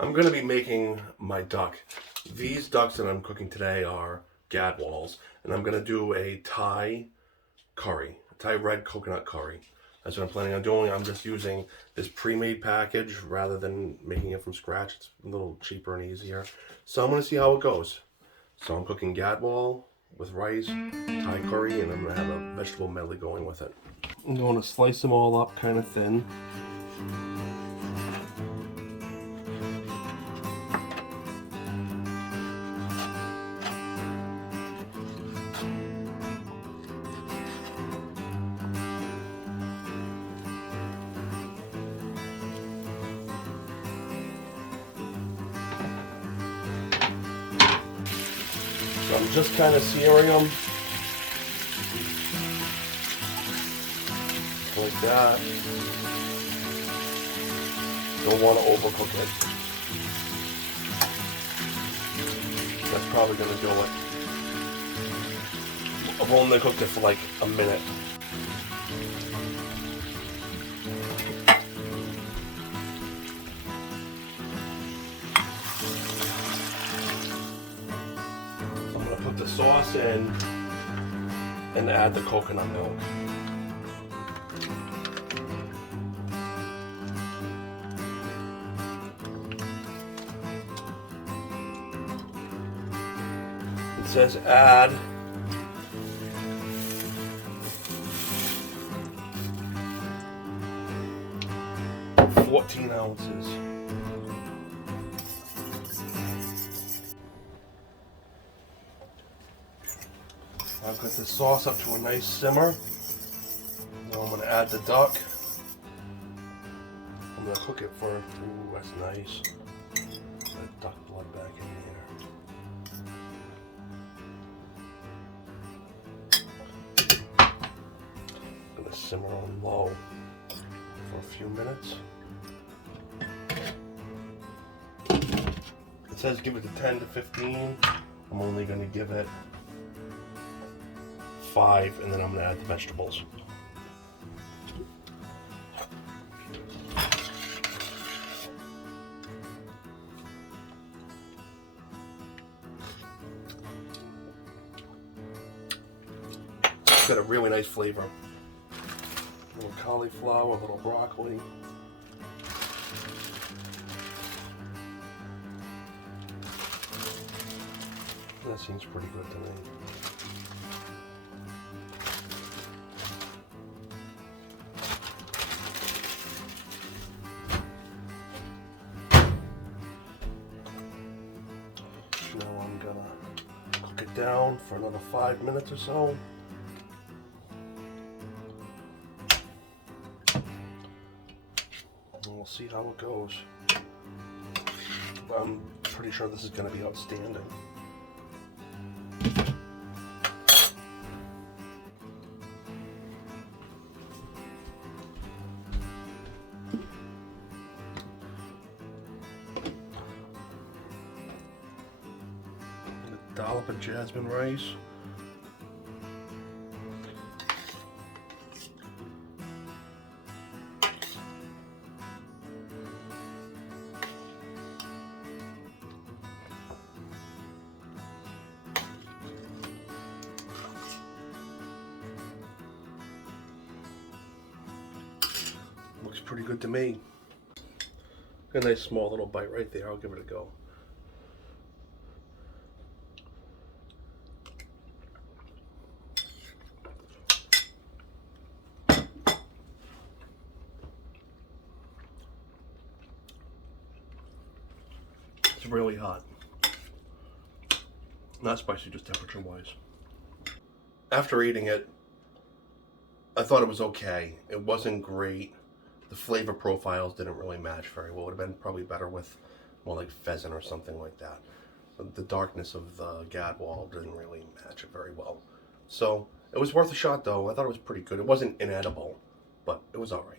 I'm going to be making my duck. These ducks that I'm cooking today are gadwalls, and I'm going to do a Thai curry, a Thai red coconut curry. That's what I'm planning on doing. I'm just using this pre-made package rather than making it from scratch. It's a little cheaper and easier. So I'm going to see how it goes. So I'm cooking gadwall with rice, Thai curry, and I'm going to have a vegetable medley going with it. I'm going to slice them all up kind of thin. So I'm just kind of searing them like that. Don't want to overcook it. That's probably going to do it. I've only cooked it for like a minute. I'm going to put the sauce in and add the coconut milk. It says add 14 ounces. I've got the sauce up to a nice simmer. Now I'm going to add the duck. I'm going to cook it for, ooh, that's nice. That duck blood back in here. I'm going to simmer on low for a few minutes. It says give it to 10 to 15. I'm only going to give it 5, and then I'm going to add the vegetables. It's got a really nice flavor. A little cauliflower, a little broccoli. That seems pretty good to me. Now I'm gonna cook it down for another 5 minutes or so. And we'll see how it goes. I'm pretty sure this is gonna be outstanding. Dollop of jasmine rice. Looks pretty good to me. A nice small little bite right there. I'll give it a go. It's really hot. Not spicy, just temperature wise. After eating it, I thought it was okay. It wasn't great. The flavor profiles didn't really match very well. It would have been probably better with more like pheasant or something like that. But the darkness of the gadwall didn't really match it very well. So it was worth a shot though. I thought it was pretty good. It wasn't inedible, but it was alright.